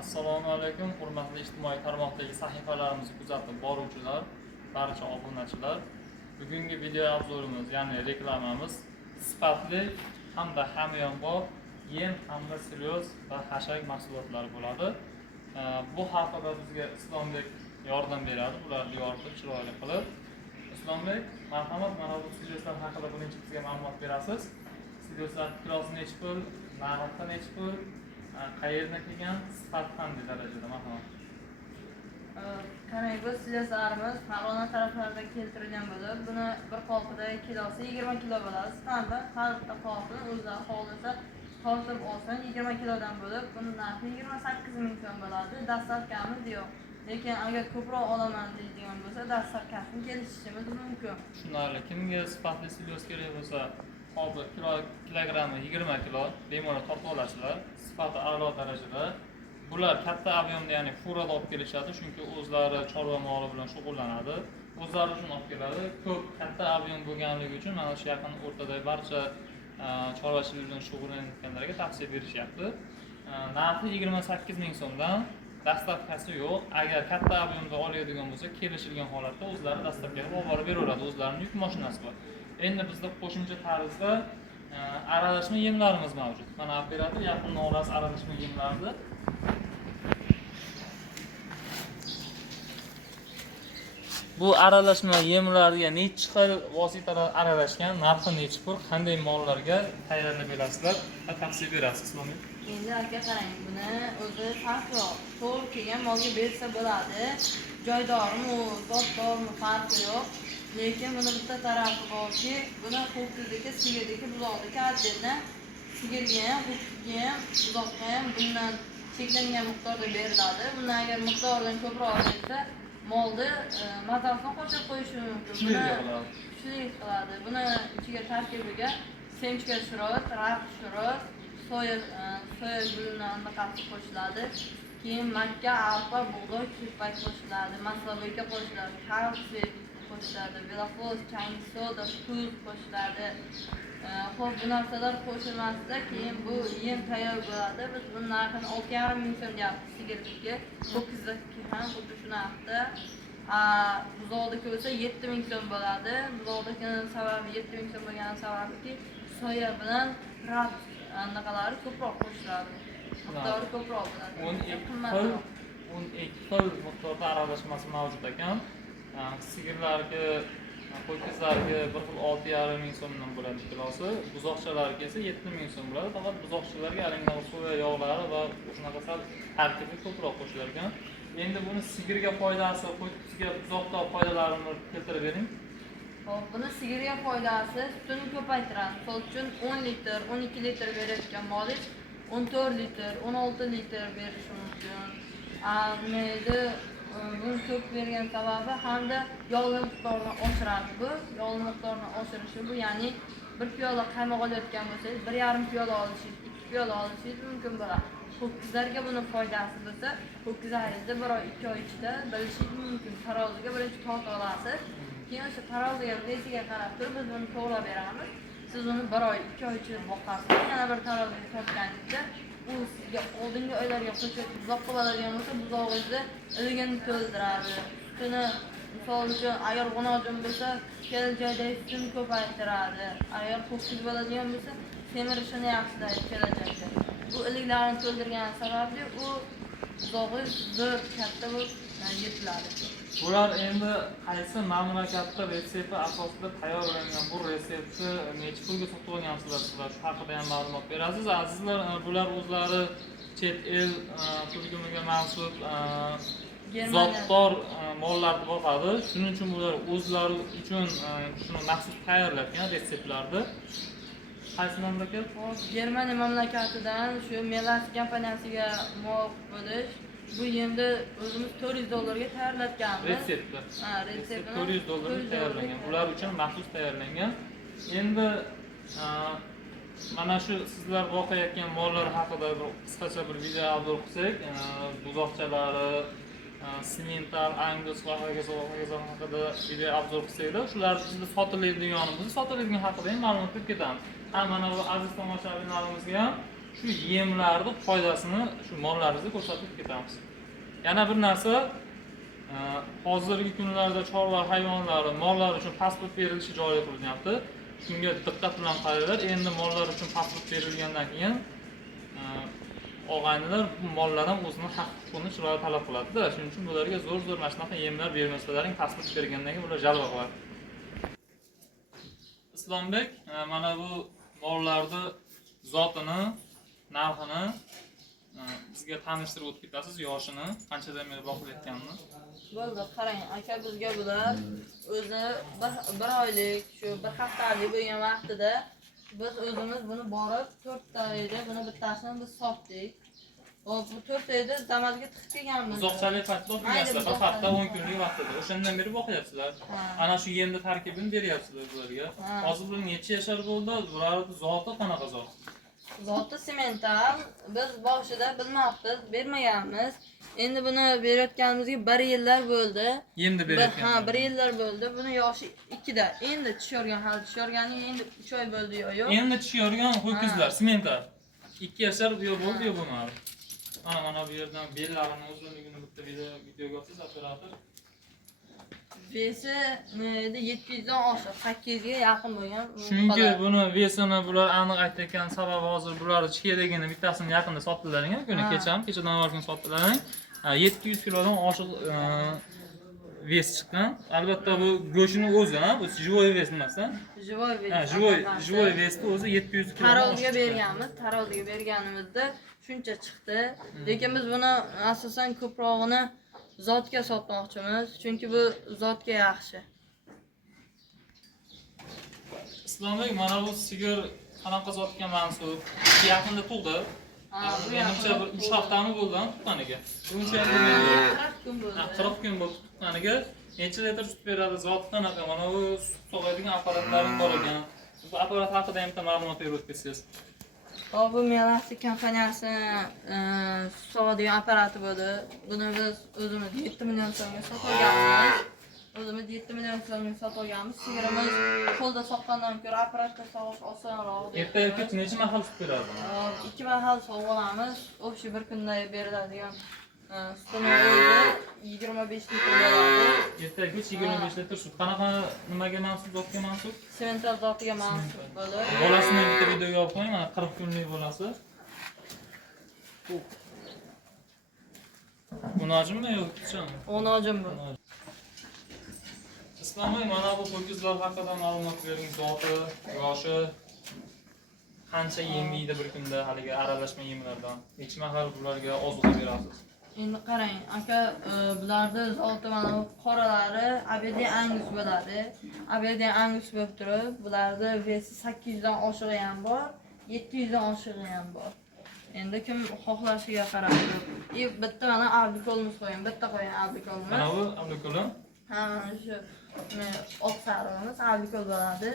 Assalomu alaykum, hurmatli ijtimoiy tarmoqdagi sahifalarimizni kuzatib boruvchilar, barcha obunachilar. Bugungi video obzorimiz, ya'ni reklamamiz sifatli hamda hamyonbop yem hamda silyos va hashak mahsulotlari bo'ladi. Bu haqida bizga Islombek yordam beradi, ularni yoritib chiroyli qilib. Islombek, marhamat, mana bu silyoslar haqida birinchi bizga ma'lumot berasiz. Silyoslar kilosi necha pul, narxi necha pul, qayerdan kelgan, sifat qanday darajada marhamat. Qarang, bu silyoslarimiz Farg'ona taraflaridan keltirilgan bo'lib, buni bir qolpida kilosi 20 kilo bo'ladi. Stampi har bitta qolpini o'zlari xohlasa tortib olsin 20 kilodan bo'lib, buni narxi 28 ming so'm bo'ladi. Dastlabkamiz yo'q. Lekin agar ko'proq olaman deydigan bo'lsa, dastlabkasini kelishishimiz mumkin. Tushunarli. Kimga sifatli silyos kerak bo'lsa, hozir kilogrammi 20 kilo bemalol tortib olasizlar. Sifati a'lo darajada. Bular katta ob'yomda, ya'ni furada olib kelishadi, chunki o'zlari chorva moli bilan shug'ullanadi. O'zlari uchun olib keladi. Ko'p katta ob'yom bo'lganligi uchun mana shu yaqin o'rtadagi barcha chorvachilik bilan shug'ullanayotganlarga tavsiya berishyapti. Narxi 28 ming so'mdan, dastlabkasi yo'q. Agar katta ob'yomda oladigan bo'lsa, kelishilgan holatda o'zlari dastlabkiga olib borib beraveradi, o'zlarining yuk mashinasi bor. Endi bizda qo'shimcha tarzda aralashma yemlarimiz mavjud. Mana operator yaqindan olasiz aralashma yemlarni. Bu aralashma yemlarga necha xil vositalar aralashgan, narxi necha pul, qanday mollarga tayyorlab berasizlar, tavsiya berasiz Islombek. Endi aka qarang, buni o'zi farqi yo'q. To'g'ri kelgan molga bersa bo'ladi. Joydormi, zotdormi farqi yo'q. Lekin buni bitta tarafi borki, buni ho'kizniki, sigirdiki, buzoqdiki adetda sigirga ham, ho'kizga ham, buzoqqa ham bundan cheklangan miqdorda beriladi. Bundan agar miqdoridan ko'proq bersa, molni mazasini qo'shib qo'yishi mumkin. Kuchli qiladi. Buni ichiga tarkibiga semchka shirot, raq shirot, soya gulini qattiq qo'shiladi. Keyin makka, arpa, bug'doy, kepak qo'shiladi, masloboyka qo'shiladi, kalsiy qo'shiladi, velofoz, changi soda, tuz qo'shiladi. Xo'p, bu narsalar qo'shilmasida keyin bu yem tayyor bo'ladi. Biz buni narxini 6,5 ming so'm deyapmiz sigirniki. Ho'kizniki ham xuddi shu narxda. Buzoqdagi bo'lsa 7 ming so'm bo'ladi. Buzoqdagining sababi 7 ming so'm bo'lgani sababiki soya bilan rap anaqalari ko'proq qo'shiladi. Miqdori ko'proq bo'ladi. 12 xil miqdorda aralashmasi mavjud ekan. Sigirlarga, ho'kizlarga bir xil 6,5 ming so'mdan bo'ladi kilosi, buzoqchalarga esa 7 ming so'm bo'ladi. Faqat buzoqchalarga alangal soya yog'lari va shunaqa sal tarkibi ko'proq qo'shilar ekan. Endi buni sigirga foydasi, ho'kizga, buzoqqa foydalarini keltirib bering. Hop, buni sigirga foydasi sutini ko'paytiradi. Misol uchun 10 litr, 12 litr berayotgan molingiz 14 litr, 16 litr berishi mumkin. Buni ko'p bergan sababi hamda yog' miqdorini oshiradi. Bu yog' miqdorini oshirishi bu, ya'ni 1 piyola qaymoq olayotgan bo'lsangiz 1,5 piyola olishingiz, 2 piyola olishingiz mumkin bo'ladi. Ho'kizlarga buni foydasi bo'lsa, ho'kizlaringizni 1 oy, 2 oy ichida bilishingiz mumkin. Taroziga birinchi tortib olasiz. Keyin o'sha taroziga, vesiga qarab turib biz buni to'g'rab beramiz. Siz uni 1 oy, 2 oy ichida boqasiz. Yana bir taroziga tortganingizda u sizga oldingi oylarga qo'shib buzoqqa bo'ladigan bo'lsa, buzog'ingizni iligini to'ldiradi. Sutini, misol uchun, agar g'unojin bo'lsa, kelajakda sutini ko'paytiradi. Agar ho'kiz bo'ladigan bo'lsa, semirishini yaxshilaydi kelajakda. Bu iliklarni to'ldirgani sababli u buzog'i zo'r katta bo'lib yetiladi. Bular endi qaysi mamlakatda retsepti asosida tayyorlangan, bu retseptni necha pulga sotib olgansizlar, sizlar shu haqida ham ma'lumot berasiz. Azizlar, bular o'zlari chet el turkumiga mansub zotdor mollarni boqadi. Shuning uchun bular o'zlari uchun shuni maxsus tayyorlagan retseptlarni. Qaysi mamlakat? Germaniya mamlakatidan shu Melas kompaniyasiga muvofiq bo'lish. Bu yemni o'zimiz $400 tayyorlatganmiz. Retsepti. Retseptni $400 tayyorlangan. Ular uchun maxsus tayyorlangan. Endi mana shu sizlar boqayotgan mollar haqida bir qisqacha bir video obzor qilsak, buzoqchalari, simental, angus va hokazo haqida video obzor qilsak-da, shular bizda sotiladigan haqida ham ma'lumot berib ketamiz. Mana bu aziz tomoshabinlarimizga ham shu yemlarni foydasini shu mollarimizga ko'rsatib ketamiz. Yana bir narsa, hozirgi kunlarda chorva hayvonlari, mollar uchun pasport berilishi joriy qilinyapti. Shunga diqqat bilan qaranglar. Endi mollar uchun pasport berilgandan keyin og'aynilar bu mollardan o'zini haq-huquqini chiroyli talab qiladi-da. Shuning uchun ularga zo'r mana shunaqa yemlar bermasalaring pasport bergandan keyin ular jalb qiladi. Islombek, mana bu mollarni zotini, narxini bizga tanishtirib o'tib ketasiz, yoshini, qanchadan beri boqilayotganini. Bo'ldi, qarang, aka bizga bular o'zi bir oylik, shu bir haftalik bo'lgan vaqtida biz o'zimiz buni borib 4 ta edi, buni bittasini biz sotdik. Hop, bu 4 ta edi Damas'ga tiqib kelganmiz. Uzoqchalik vaqt boqmayapsizlar, bir hafta 10 kunlik vaqtida. O'shandan beri boqyapsizlar. Ana shu yemni tarkibini beryapsizlar bularga. Hozir bular necha yashar bo'ldi? Bularning zoti qanaqa zot? Zoti semental. Biz boshida bilmabmiz, bermaganmiz. Endi buni berayotganimizga 1 yillar bo'ldi. Yemni berayotgan. Ha, 1 yillar bo'ldi. Buni yoshi 2 da. Endi tushirgan, hali tushirganiga endi 3 oy bo'ldi yo'q. Endi tushirgan ho'kizlar, semental. 2 yashar bu yo bo'ldi yo bo'lmadi. Mana bu yerdan bellarini uzunligini bitta videoga olsangiz operator. Vesi 700 dan oshiq, 8 ga yaqin bo'lgan. Chunki buni vesini bular aniq aytayotgan sababi hozir bular chekadagini bittasini yaqinda sotdilaring, kuni kechadan avval kun sotdilaring. 700 kilodan oshiq ves chiqqan. Albatta bu go'shini o'zi, bu живой ves emas-a? Живой ves. Живой vesni o'zi 700 kilodan Taroziga berganmiz, taroziga berganimizda shuncha chiqdi. Lekin biz buni asosan ko'prog'ini zotga sotmoqchimiz, chunki bu zotga yaxshi. Islombek, mana bu sigir qanaqa zotga mansub? Yaqinda tug'di. Menimcha 3 haftami bo'ldi tuqqaniga. Buncha bo'lmaydi. 40 kun bo'ldi. 40 kun bo'ldi tuqqaniga. Necha litr sut beradi? Zoti qanaqa? Mana bu sut sog'adigan apparatlaring bor ekan. Bu apparat haqida ham ma'lumot berib o'tsangiz. Bu Melasi kompaniyasi sotadigan apparati bo'ldi. Buni biz o'zimiz 7 million so'mga sotib olganmiz. O'zimiz 7 million so'mga sotib olganmiz. Sigirimiz qo'lda soqqandan ko'ra apparatda sog'ish osonroq. Ertaga necha mahal sut beradi? 2 mahal sog'ib olamiz. O'sha bir kunda beriladigan sutini o'zi 25 litr bo'ladi. Ertaga 25 litr sut. Qanaqa nimaga mansub, zotga mansub? Semental zotiga mansub bo'ladi. Bolasini bitta videoga olib qo'ying, mana 40 kunlik bolasi. Unojimmi yo'q, kichikmi? Unojim bu. Islombek, mana bu ho'kizlar haqida ma'lumot bering, zoti, yoshi, qancha yem yeydi bir kunda haligi aralashma yemlardan? Necha mahal bularga ozuqa berasiz? Endi qarang, aka, bularning zoti mana bu qoralari Aberdeen Angus bo'ladi. Aberdeen Angus bo'lib turib, bularning vesi 800 dan oshig'i ham bor, 700 dan oshig'i ham bor. Endi kim xohlashiga qarab turib. Bitta mana albikolimiz qo'ying, bitta qo'ying albikolimiz. Mana bu albikolim. Ha, shu oq sariqimiz albikol bo'ladi.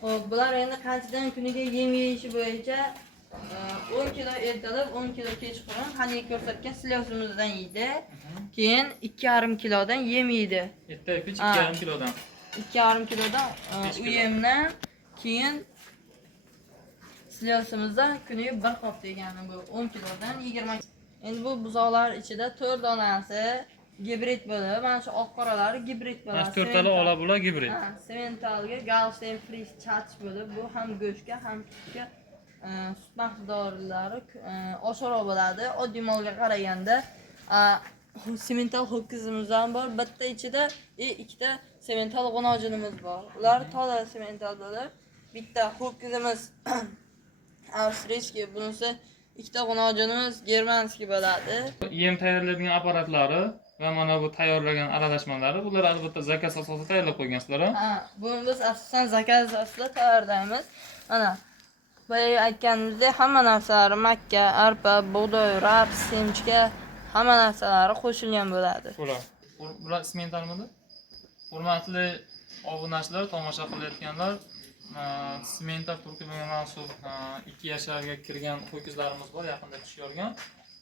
Xo'p, bular endi qanchadan kuniga yem yeyishi bo'yicha 10 kilo ertalab, 10 kilo kechqurun qanday ko'rsatgan silyosimizdan yeydi. Keyin 2,5 kilodan yem yeydi. Ertaga 2,5 kilodan. 2,5 kilodan u yemdan keyin silyosimizdan kuniga 1 qop degani bu 10 kilodan 20. Endi bu buzoqlar ichida 4 donasi gibrid bo'ladi. Mana shu oq qoralari gibrid bo'ladi. Mana 4 tali ola bular gibrid. Ha, sementalga Galstein Fries chach bo'ladi. Bu ham go'shtga, ham sutga sut mahsulotlari oshiqroq bo'ladi. Oddiy molga qaraganda semental ho'kizimiz ham bor. Bitta ichida ikkita semental g'unojinimiz bor. Ular toza semental bo'lib, bitta ho'kizimiz avstriyskiy, bunisi ikkita g'unojinimiz germanskiy bo'ladi. Yem tayyorlaydigan apparatlari va mana bu tayyorlagan aralashmalari, bular albatta zakaz asosida tayyorlab qo'ygansizlar. Ha, buni biz asosan zakaz asosida tayyorlaymiz. Mana boya aytganimizdek hamma narsalari makka, arpa, bug'doy, raps, semchka hamma narsalari qo'shilgan bo'ladi. Bular sementalmidi? Hurmatli obunachilar, tomosha qilayotganlar, semental turkumiga mansub 2 yasharga kirgan ho'kizlarimiz bor, yaqinda tushirgan.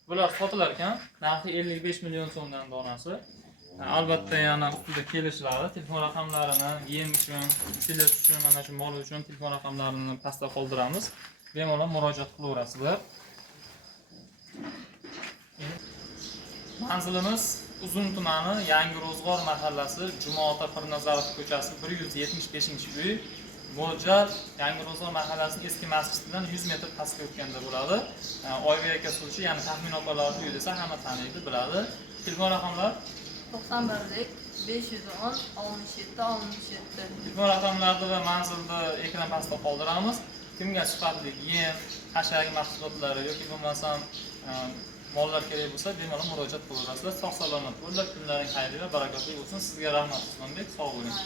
Bular sotilar ekan, narxi 55 million so'mdan donasi. Albatta yana ustida kelishlari, telefon raqamlarini, yem uchun, silet uchun, mana shu mol uchun telefon raqamlarini pastda qoldiramiz. bemalol murojaat qilaverasizlar. Manzilimiz Uzun tumani Yangi Ro'zg'or mahallasi Jumota Pirnazarov ko'chasi 175-uy. Mo'ljal Yangi Ro'zg'or mahallasining eski masjididan 100 metr pastga o'tganda bo'ladi. Oybek aka suvchi, ya'ni taxmin opalar uyi desa hamma taniydi, biladi. Telefon raqamlar 91 510 67 67. telefon raqamlarni va manzilni ekran pastida qoldiramiz. Kimga sifatli yem, hashak mahsulotlari yoki bo'lmasam mollar kerak bo'lsa, bemalol murojaat qilaverasizlar. Sog' salomat bo'linglar, kunlaring xayrli va barakatli bo'lsin. Sizga rahmat, Usmonbek, sog' bo'ling.